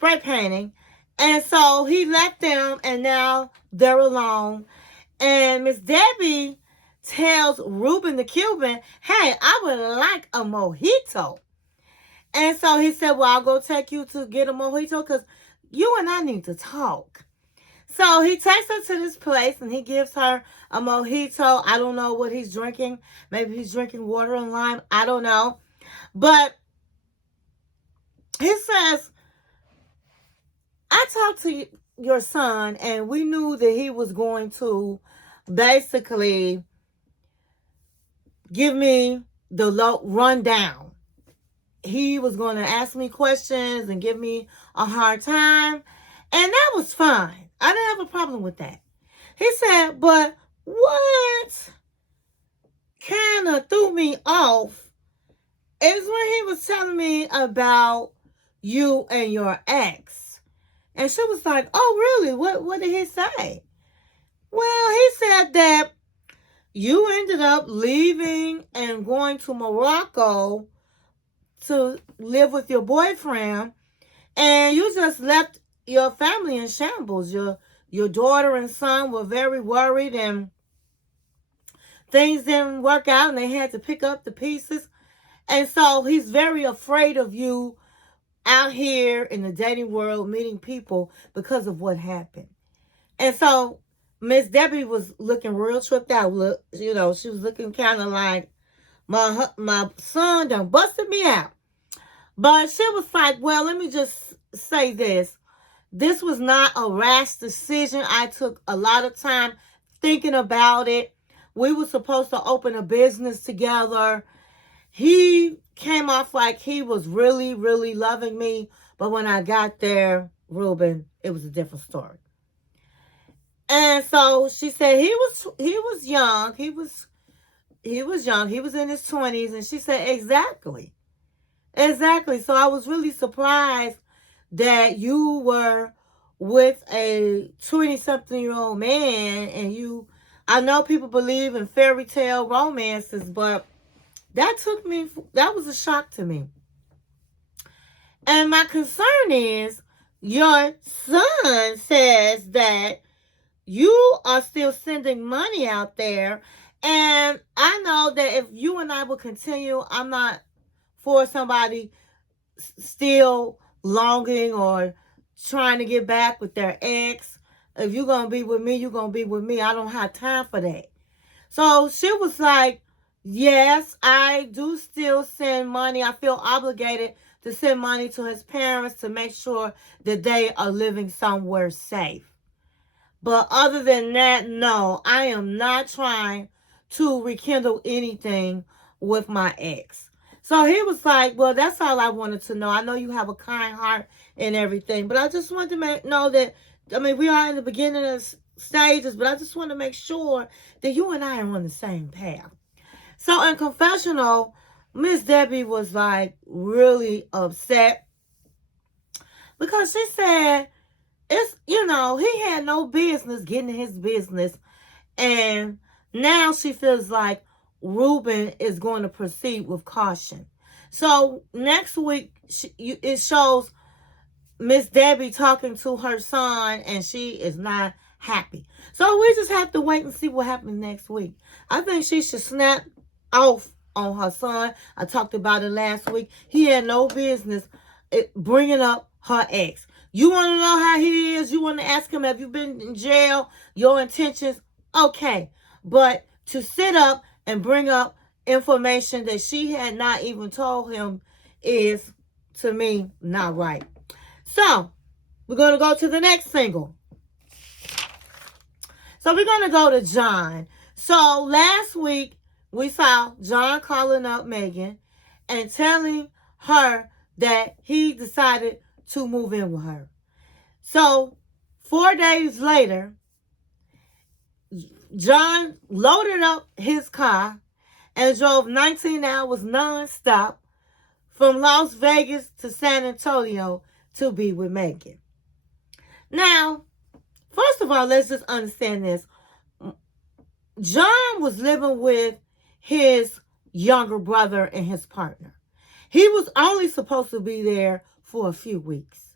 spray painting. And so he left them, and now they're alone. And Miss Debbie tells Ruben the Cuban, hey, I would like a mojito. And so he said, well, I'll go take you to get a mojito because you and I need to talk. So he takes her to this place and he gives her a mojito. I don't know what he's drinking. Maybe he's drinking water and lime. I don't know. But he says, I talked to your son and we knew that he was going to basically give me the rundown. He was going to ask me questions and give me a hard time. And that was fine. I didn't have a problem with that. He said, but what kind of threw me off is when he was telling me about you and your ex. And she was like, oh, really? What did he say? Well, he said that you ended up leaving and going to Morocco to live with your boyfriend, and you just left your family in shambles. Your daughter and son were very worried, and things didn't work out, and they had to pick up the pieces. And so he's very afraid of you out here in the dating world, meeting people because of what happened. And so Miss Debbie was looking real tripped out. Look, she was looking kind of like, my son done busted me out. But she was like, well, let me just say this. This was not a rash decision. I took a lot of time thinking about it. We were supposed to open a business together. He came off like he was really, really loving me. But when I got there, Ruben, it was a different story. And so she said he was young. He was young. He was in his 20s. And she said, exactly. So I was really surprised that you were with a 20-something-year-old man, and I know people believe in fairy tale romances, but that was a shock to me. And my concern is your son says that you are still sending money out there, and I know that if you and I will continue, I'm not for somebody still longing or trying to get back with their ex. If you're going to be with me, you're going to be with me. I don't have time for that. So she was like, yes, I do still send money. I feel obligated to send money to his parents to make sure that they are living somewhere safe. But other than that, no, I am not trying to rekindle anything with my ex. So he was like, well, that's all I wanted to know. I know you have a kind heart and everything, but I just wanted to know that, we are in the beginning of stages, but I just want to make sure that you and I are on the same path. So in confessional, Miss Debbie was like really upset because she said, he had no business getting in his business. And now she feels like Ruben is going to proceed with caution. So next week, it shows Miss Debbie talking to her son, and she is not happy. So we just have to wait and see what happens next week. I think she should snap off on her son. I talked about it last week. He had no business bringing up her ex. You want to know how he is? You want to ask him, have you been in jail? Your intentions? Okay. But to sit up and bring up information that she had not even told him is, to me, not right. So, we're going to go to the next single. So, we're going to go to John. So, last week, we saw John calling up Megan and telling her that he decided to move in with her. So, 4 days later, John loaded up his car and drove 19 hours nonstop from Las Vegas to San Antonio to be with Megan. Now, first of all, let's just understand this. John was living with his younger brother and his partner. He was only supposed to be there for a few weeks.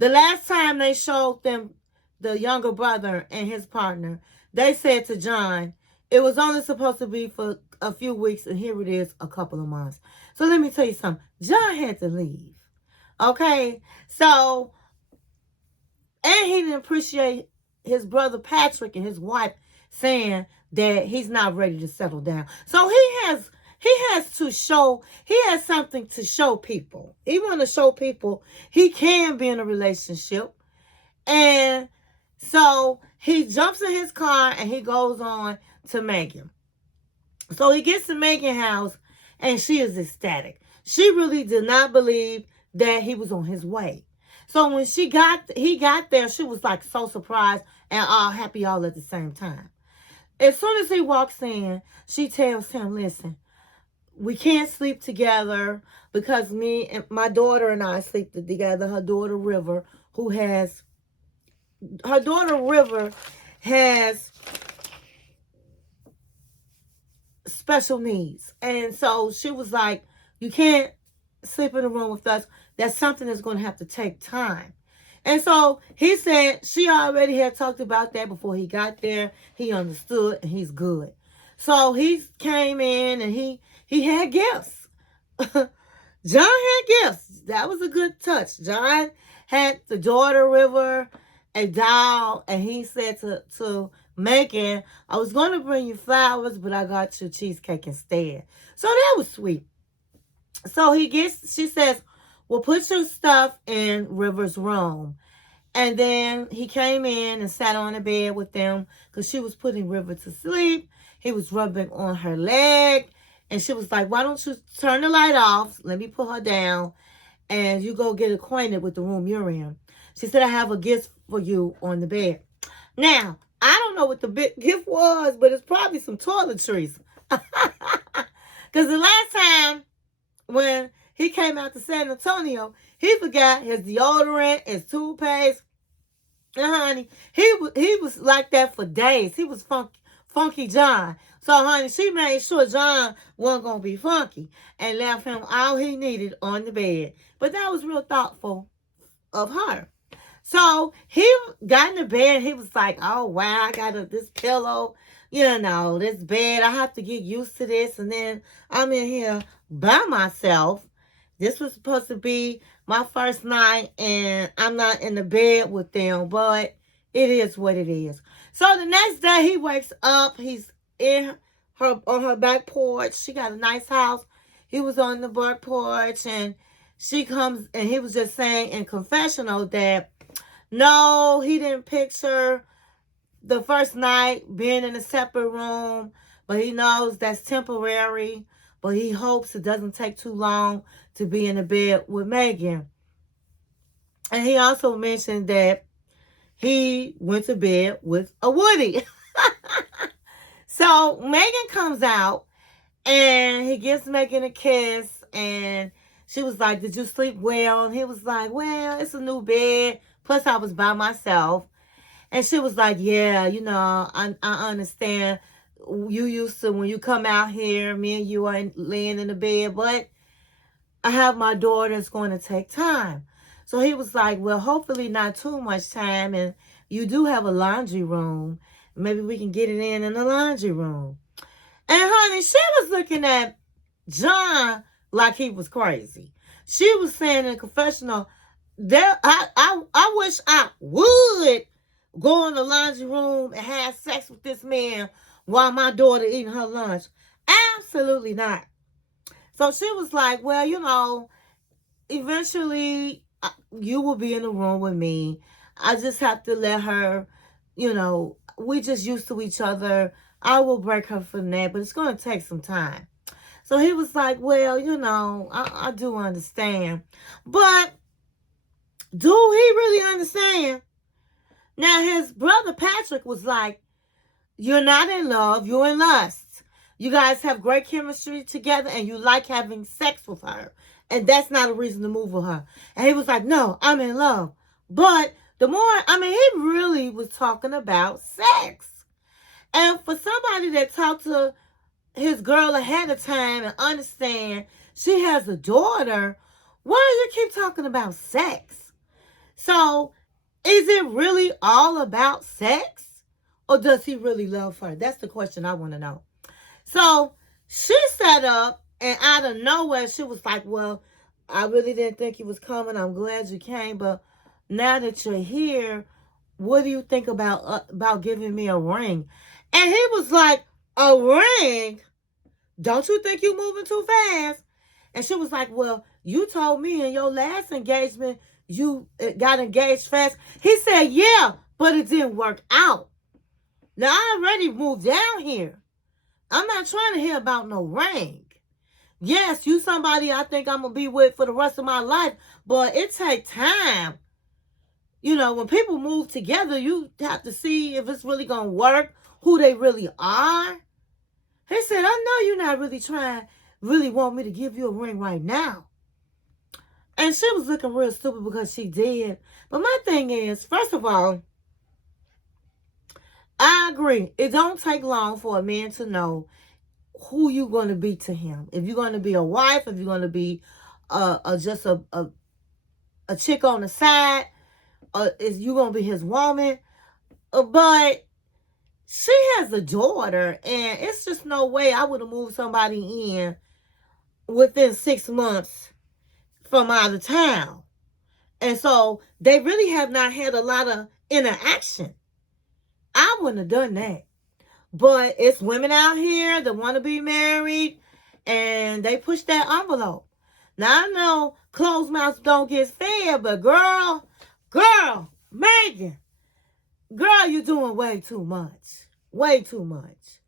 The last time they showed them the younger brother and his partner, they said to John, it was only supposed to be for a few weeks, and here it is, a couple of months. So let me tell you something. John had to leave. Okay? So, and he didn't appreciate his brother Patrick and his wife saying that he's not ready to settle down. So he has something to show people. He want to show people he can be in a relationship. And so he jumps in his car and he goes on to Megan. So he gets to Megan's house and she is ecstatic. She really did not believe that he was on his way. So when he got there, she was like so surprised and all happy all at the same time. As soon as he walks in, she tells him, listen, we can't sleep together because me and my daughter and I sleep together. Her daughter River has special needs. And so she was like, you can't sleep in a room with us. That's something that's going to have to take time. And so he said she already had talked about that before he got there. He understood and he's good. So he came in and he had gifts. John had gifts. That was a good touch. John had the daughter River a doll, and he said to Megan, I was going to bring you flowers, but I got you cheesecake instead. So that was sweet. So she says, well, put your stuff in River's room. And then he came in and sat on the bed with them because she was putting River to sleep. He was rubbing on her leg. And she was like, why don't you turn the light off? Let me put her down. And you go get acquainted with the room you're in. She said, I have a gift for you on the bed. Now, I don't know what the big gift was, but it's probably some toiletries. Because the last time when he came out to San Antonio, he forgot his deodorant, his toothpaste. And honey, he was like that for days. He was funky John. So honey, she made sure John wasn't going to be funky and left him all he needed on the bed. But that was real thoughtful of her. So he got in the bed. He was like, oh, wow, I got this pillow, this bed. I have to get used to this. And then I'm in here by myself. This was supposed to be my first night, and I'm not in the bed with them, but it is what it is. So the next day he wakes up. He's on her back porch. She got a nice house. He was on the back porch, and she comes, and he was just saying in confessional that no, he didn't picture the first night being in a separate room, but he knows that's temporary, but he hopes it doesn't take too long to be in the bed with Megan. And he also mentioned that he went to bed with a Woody. So Megan comes out, and he gives Megan a kiss, and she was like, did you sleep well? And he was like, well, it's a new bed. Plus, I was by myself. And she was like, yeah, I understand. You used to, when you come out here, me and you are laying in the bed, but I have my daughter. It's going to take time. So he was like, well, hopefully not too much time. And you do have a laundry room. Maybe we can get it in the laundry room. And honey, she was looking at John like he was crazy. She was saying in the confessional, I wish I would go in the laundry room and have sex with this man while my daughter eating her lunch. Absolutely not. So she was like, well, eventually you will be in the room with me. I just have to let her, we just used to each other. I will break her from that, but it's going to take some time. So he was like, well, I do understand. But do he really understand? Now, his brother Patrick was like, you're not in love, you're in lust. You guys have great chemistry together and you like having sex with her. And that's not a reason to move with her. And he was like, no, I'm in love. But he really was talking about sex. And for somebody that talked to his girl ahead of time and understand she has a daughter, why do you keep talking about sex? So, is it really all about sex? Or does he really love her? That's the question I want to know. So, she sat up and out of nowhere, she was like, well, I really didn't think you was coming. I'm glad you came. But now that you're here, what do you think about giving me a ring? And he was like, a ring? Don't you think you moving too fast? And she was like, well, you told me in your last engagement you got engaged fast. He said, yeah, but it didn't work out. Now, I already moved down here. I'm not trying to hear about no ring. Yes, you somebody I think I'm going to be with for the rest of my life, but it takes time. You know, when people move together, you have to see if it's really going to work, who they really are. He said, I know you're not really want me to give you a ring right now. And she was looking real stupid because she did. But my thing is, first of all, I agree. It don't take long for a man to know who you're going to be to him. If you're going to be a wife, if you're going to be just a chick on the side, is you going to be his woman. But she has a daughter, and it's just no way I would have moved somebody in within 6 months from out of town. And so they really have not had a lot of interaction. I wouldn't have done that. But it's women out here that want to be married, and they push that envelope. Now, I know closed mouths don't get fed, but girl, Megan, girl, you're doing way too much. Way too much.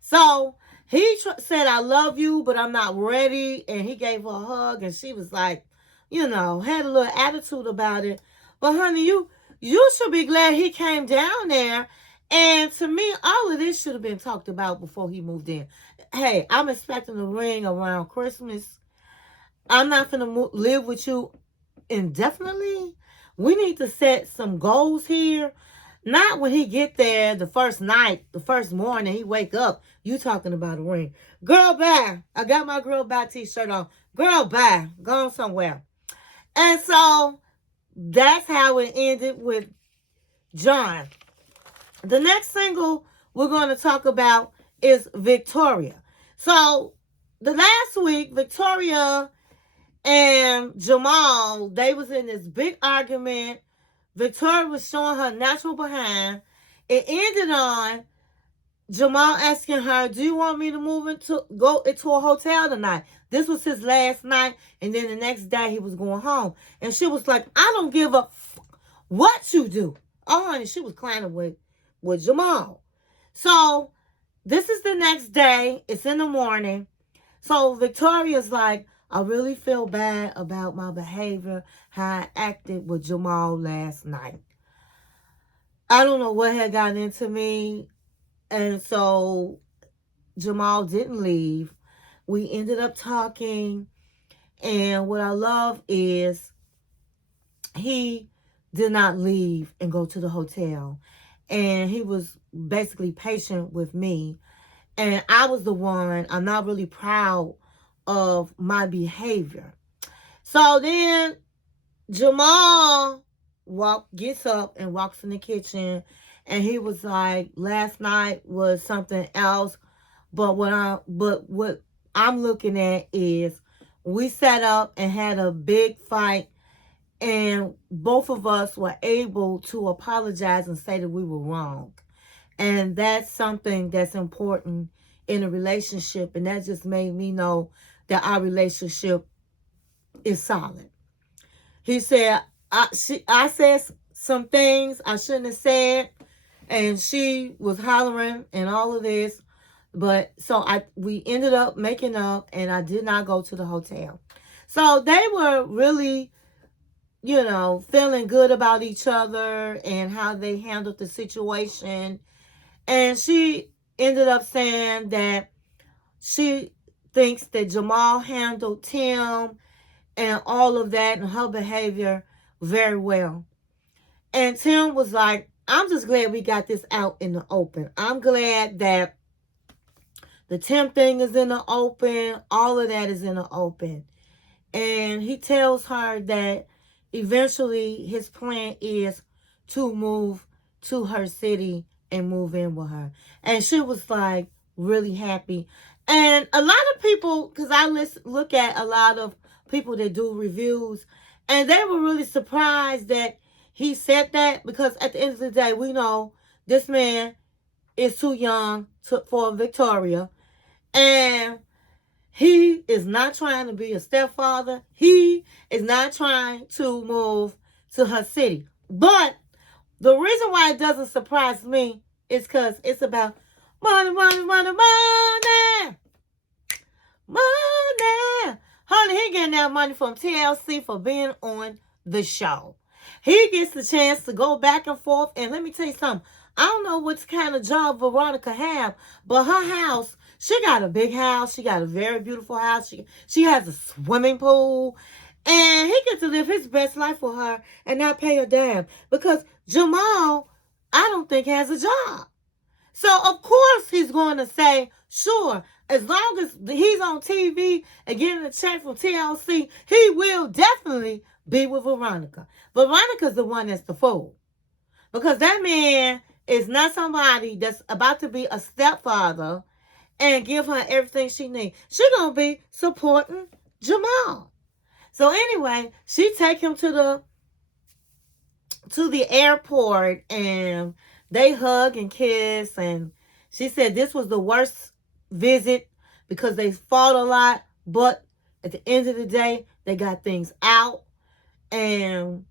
So he said, I love you, but I'm not ready. And he gave her a hug, and she was like, had a little attitude about it. But honey, you should be glad he came down there. And to me, all of this should have been talked about before he moved in. Hey, I'm expecting a ring around Christmas. I'm not going to live with you indefinitely. We need to set some goals here. Not when he get there the first night, the first morning, he wake up, you talking about a ring. Girl, bye. I got my girl bye t-shirt on. Girl, bye. Going somewhere. And so that's how it ended with John. The next single we're going to talk about is Victoria. So the last week, Victoria and Jamal, they was in this big argument. Victoria was showing her natural behind. It ended on Jamal asking her, do you want me to go into a hotel tonight? This was his last night, and then the next day he was going home. And she was like, I don't give a what you do. Oh, honey, she was clowning with Jamal. So this is the next day. It's in the morning. So Victoria's like, I really feel bad about my behavior, how I acted with Jamal last night. I don't know what had gotten into me. And so Jamal didn't leave. We ended up talking. And what I love is he did not leave and go to the hotel. And he was basically patient with me. And I was the one, I'm not really proud of my behavior. So then Jamal gets up and walks in the kitchen, and he was like, last night was something else. But what I'm looking at is we sat up and had a big fight, and both of us were able to apologize and say that we were wrong. And that's something that's important in a relationship. And that just made me know that our relationship is solid. He said, I said some things I shouldn't have said. And she was hollering and all of this. But so we ended up making up, and I did not go to the hotel. So they were really, feeling good about each other and how they handled the situation. And she ended up saying that she thinks that Jamal handled Tim and all of that and her behavior very well. And Tim was like, I'm just glad we got this out in the open. I'm glad that the Tim thing is in the open. All of that is in the open. And he tells her that eventually his plan is to move to her city and move in with her. And she was like really happy. And a lot of people, because I look at a lot of people that do reviews, and they were really surprised that he said that, because at the end of the day, we know this man is too young for Victoria. And he is not trying to be a stepfather. He is not trying to move to her city. But the reason why it doesn't surprise me is because it's about money, money, money, money. Money. Honey, he getting that money from TLC for being on the show. He gets the chance to go back and forth. And let me tell you something. I don't know what kind of job Veronica have, but her house, she got a big house. She got a very beautiful house. She has a swimming pool. And he gets to live his best life for her and not pay a damn. Because Jamal, I don't think, has a job. So, of course, he's going to say, sure, as long as he's on TV and getting a check from TLC, he will definitely be with Veronica. Veronica's the one that's the fool. Because that man is not somebody that's about to be a stepfather and give her everything she needs. She's going to be supporting Jamal. So, anyway, she take him to the airport, and they hug and kiss, and she said this was the worst visit because they fought a lot, but at the end of the day, they got things out, and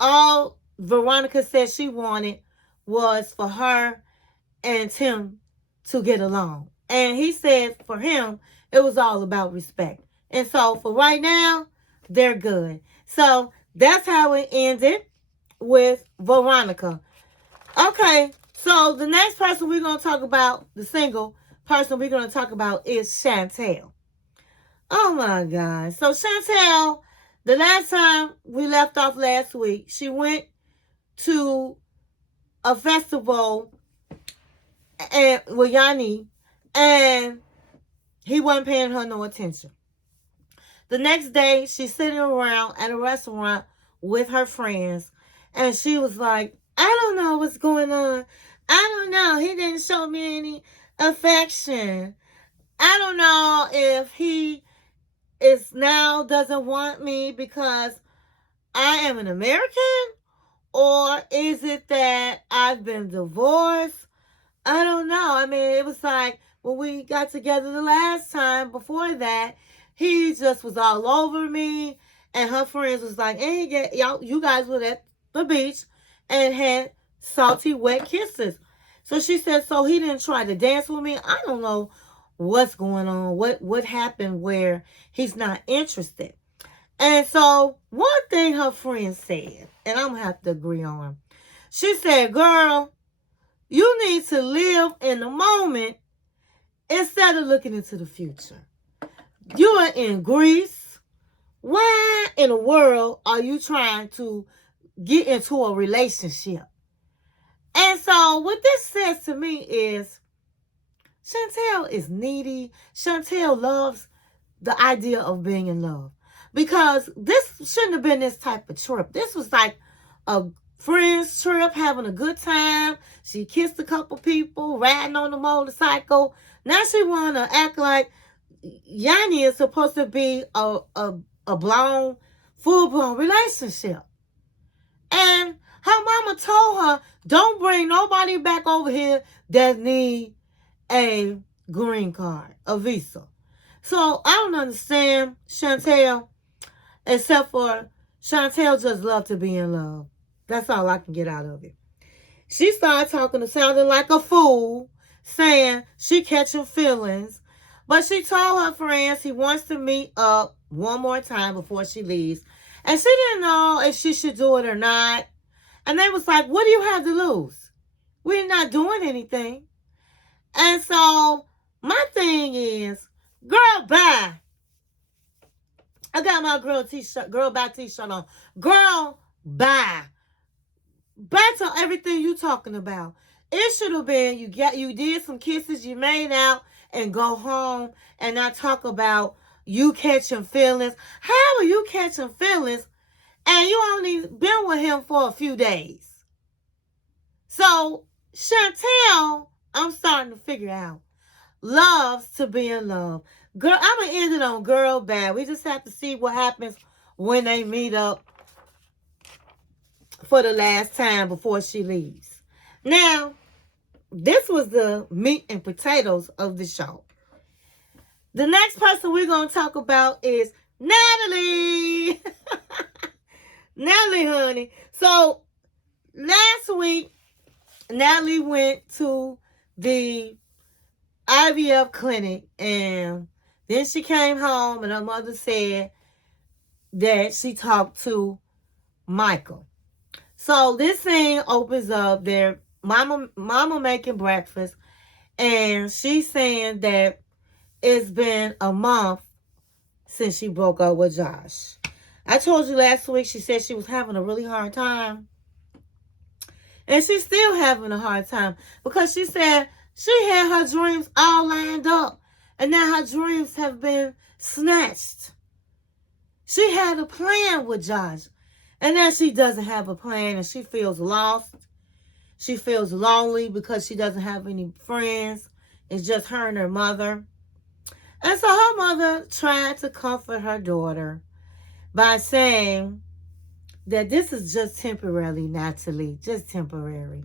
all Veronica said she wanted was for her and Tim to get along. And he said for him, it was all about respect. And so for right now, they're good. So that's how it ended with Veronica. Okay, so the next person we're going to talk about, the single person we're going to talk about, is Shantel. Oh my God. So Shantel, the last time we left off last week, she went to a festival with Yanni, and he wasn't paying her no attention. The next day, she's sitting around at a restaurant with her friends, and she was like, I don't know what's going on. I don't know. He didn't show me any affection. I don't know if he doesn't want me because I am an American, or is it that I've been divorced? I don't know. I mean, it was like when we got together the last time before that, he just was all over me, and her friends was like, hey, you guys were at the beach and had salty, wet kisses. So she said, so he didn't try to dance with me. I don't know what's going on, what happened where he's not interested. And so one thing her friend said, and I'm going to have to agree on, she said, girl, you need to live in the moment instead of looking into the future. You are in Greece. Why in the world are you trying to get into a relationship? And so what this says to me is Shantel is needy. Shantel loves the idea of being in love. Because this shouldn't have been this type of trip. This was like a friends trip, having a good time. She kissed a couple people, riding on the motorcycle. Now she want to act like Yanni is supposed to be a full-blown relationship. And her mama told her, don't bring nobody back over here that need a green card, a visa. So I don't understand Shantel, except for Shantel just love to be in love. That's all I can get out of it. She started sounding like a fool, saying she catching feelings. But she told her friends he wants to meet up one more time before she leaves. And she didn't know if she should do it or not. And they was like, what do you have to lose? We're not doing anything. And so my thing is, girl, bye. I got my girl bye t-shirt on. Girl, bye. Back to everything you talking about. It should have been you did some kisses, you made out, and go home and not talk about you catching feelings. How are you catching feelings and you only been with him for a few days. So, Shantel, I'm starting to figure out, loves to be in love. Girl, I'm going to end it on girl bad. We just have to see what happens when they meet up for the last time before she leaves. Now, this was the meat and potatoes of the show. The next person we're going to talk about is Natalie. Natalie, honey. So, last week, Natalie went to the IVF clinic, and then she came home, and her mother said that she talked to Michael. So this scene opens up. Their mama making breakfast, and she's saying that it's been a month since she broke up with Josh. I told you last week she said she was having a really hard time. And she's still having a hard time because she said she had her dreams all lined up, and now her dreams have been snatched. She had a plan with Josh, and now she doesn't have a plan, and she feels lost. She feels lonely because she doesn't have any friends. It's just her and her mother. And so her mother tried to comfort her daughter by saying that this is just temporary, Natalie, just temporary.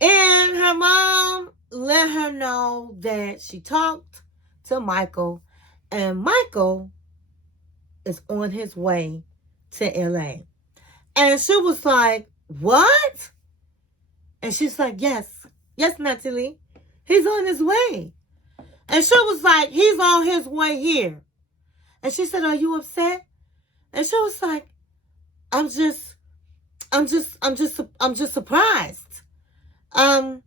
And her mom let her know that she talked to Michael, and Michael is on his way to LA. And she was like, what? And she's like, yes, Natalie, he's on his way. And she was like, he's on his way here. And she said, are you upset? And she was like, I'm just surprised. I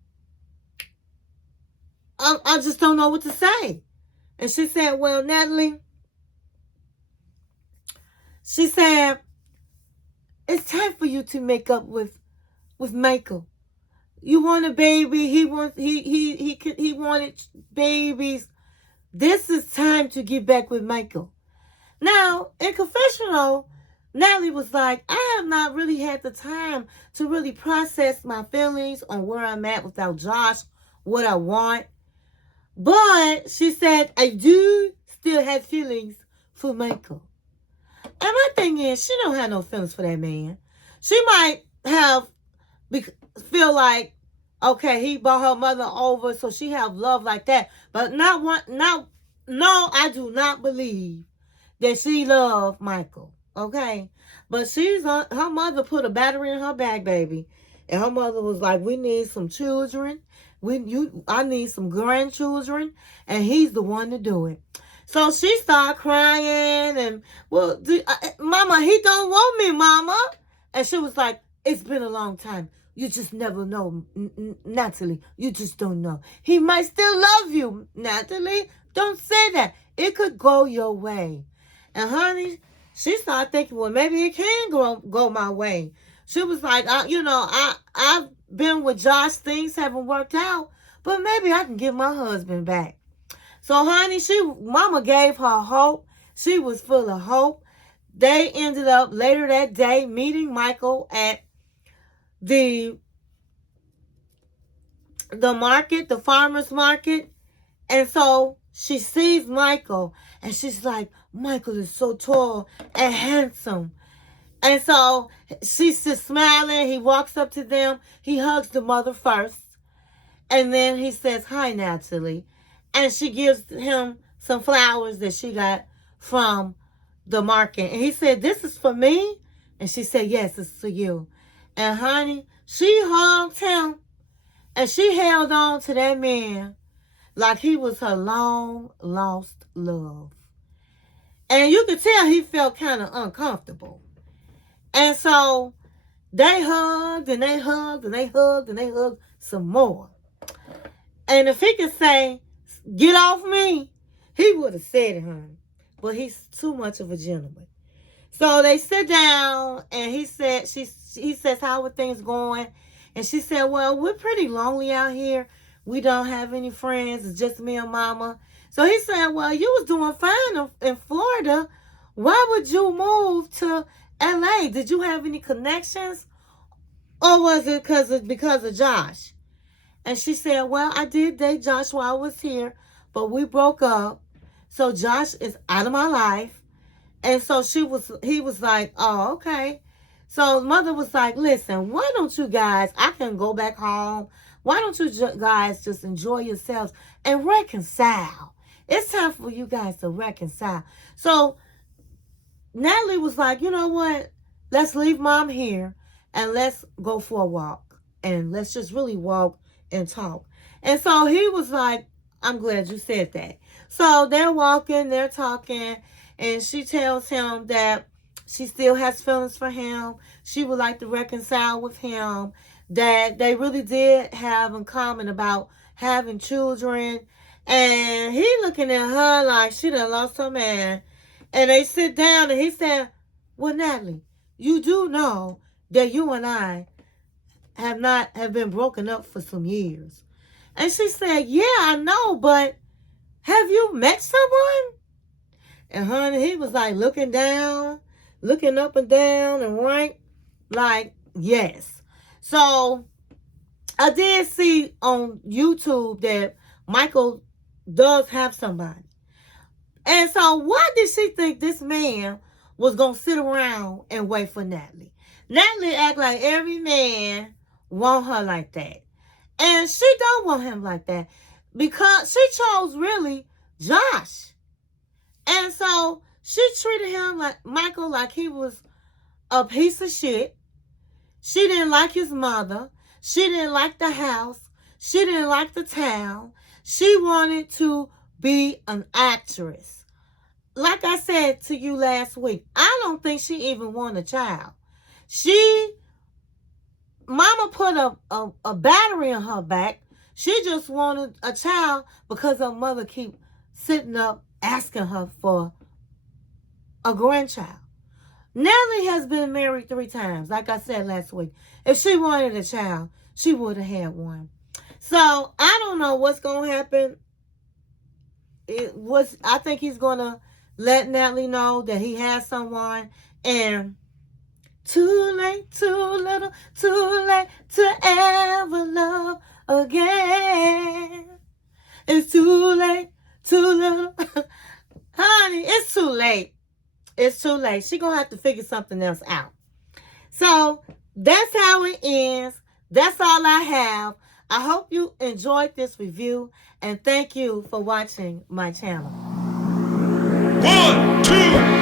just don't know what to say. And she said, well, Natalie, she said, it's time for you to make up with Michael. You want a baby. He wanted babies. This is time to get back with Michael. Now, in confessional, Natalie was like, I have not really had the time to really process my feelings on where I'm at without Josh, what I want. But she said, I do still have feelings for Michael. And my thing is, she don't have no feelings for that man. She might feel like, okay, he brought her mother over, so she have love like that. But no, I do not believe that she loved Michael. Okay? But her mother put a battery in her back, baby. And her mother was like, we need some children. I need some grandchildren. And he's the one to do it. So she started crying and, well, Mama, he don't want me, Mama. And she was like, it's been a long time. You just never know, Natalie. You just don't know. He might still love you, Natalie. Don't say that. It could go your way. And honey, she started thinking, well, maybe it can go my way. She was like, I've been with Josh. Things haven't worked out, but maybe I can get my husband back. So, honey, Mama gave her hope. She was full of hope. They ended up later that day meeting Michael at the market, the farmer's market. And so she sees Michael, and she's like, Michael is so tall and handsome. And so she's just smiling. He walks up to them. He hugs the mother first. And then he says, hi, Natalie. And she gives him some flowers that she got from the market. And he said, this is for me? And she said, yes, it's for you. And honey, she hugged him. And she held on to that man like he was her long lost love. And you could tell he felt kind of uncomfortable. And so they hugged and they hugged and they hugged and they hugged some more. And if he could say, get off me, he would have said it, honey. But he's too much of a gentleman. So they sit down, and he says, how are things going? And she said, well, we're pretty lonely out here. We don't have any friends. It's just me and Mama. So he said, well, you was doing fine in Florida. Why would you move to LA, did you have any connections? Or was it because of Josh? And she said, well, I did date Josh while I was here, but we broke up. So Josh is out of my life. And so he was like, oh, okay. So mother was like, listen, why don't you guys, I can go back home. Why don't you guys just enjoy yourselves and reconcile? It's time for you guys to reconcile. So Natalie was like, you know what? Let's leave mom here and let's go for a walk. And let's just really walk and talk. And so he was like, I'm glad you said that. So they're walking, they're talking, and she tells him that she still has feelings for him. She would like to reconcile with him, that they really did have in common about having children. And he looking at her like she done lost her man. And they sit down and he said, well, Natalie, you do know that you and I have been broken up for some years. And she said, yeah, I know, but have you met someone? And honey, he was like looking down, looking up and down and right, like, yes. So I did see on YouTube that Michael does have somebody. And so why did she think this man was going to sit around and wait for Natalie? Natalie act like every man want her like that. And she don't want him like that because she chose really Josh. And so she treated him like Michael like he was a piece of shit. She didn't like his mother. She didn't like the house. She didn't like the town. She wanted to be an actress. Like I said to you last week, I don't think she even wanted a child. Mama put a battery in her back. She just wanted a child because her mother keep sitting up asking her for a grandchild. Natalie has been married 3 times, like I said last week. If she wanted a child, she would have had one. So I don't know what's going to happen. I think he's going to let Natalie know that he has someone, and too late, too little, too late to ever love again. It's too late, too little. Honey, it's too late. It's too late. She's going to have to figure something else out. So that's how it ends. That's all I have. I hope you enjoyed this review, and thank you for watching my channel. 1, 2,